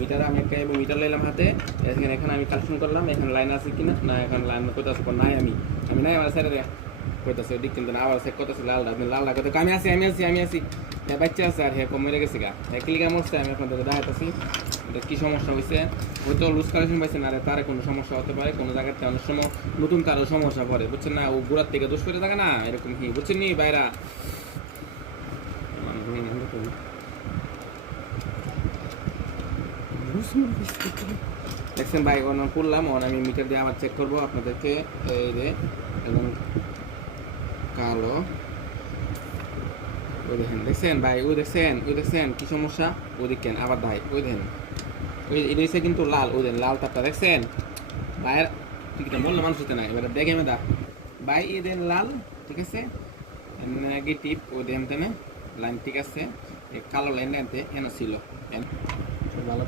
Metre আমি একটা metre লাইলাম হাতে, এখানে আমি কালেকশন করলাম, এখানে লাইন আছে কিনা, না এখন লাইন কোথাও আছে নাই, আমি নাই আমার সাইডে কইতাছে ওদিক কিন্তু না, আবার চেক করতেছে লালটা, আপনি লাল লাগাতে আমি আছি বাচ্চা আছে, আর হ্যাঁ কম মেরে গেছে গা, হ্যাঁ ক্লিকার মরছে, আমি আপনাদের দেখাইতেছি এটা কী সমস্যা হয়েছে। হয়তো লুজ কালেকশন পাইছে না, তার কোনো সমস্যা হতে পারে, কোনো জায়গাতে অনেক সময় নতুন কারো সমস্যা পড়ে, বুঝছেন না, ও গোড়ার থেকে দোষ করে থাকে না, এরকম কি বুঝছেন নি বাইরা। দেখছেন ভাই করলাম, আমি মিটার দিয়ে আবার চেক করবো আপনাদেরকে, এই রে এবং কালো ওই দেখেন, দেখছেন ভাই, ওই দেখছেন কি সমস্যা, ওই দেখেন আবার ভাই ওই দেখেন, ওই এটা কিন্তু লাল, ওই দেখেন লাল তারটা দেখছেন ভাইয়ের, ঠিক আছে বললো মানুষ হতে না, এবার দেখে মেদা ভাই এই দেন লাল, ঠিক আছে নেগেটিভ, ওই দেখেন লাইন ঠিক আছে, কালো লাইন এনে ছিল ভালো।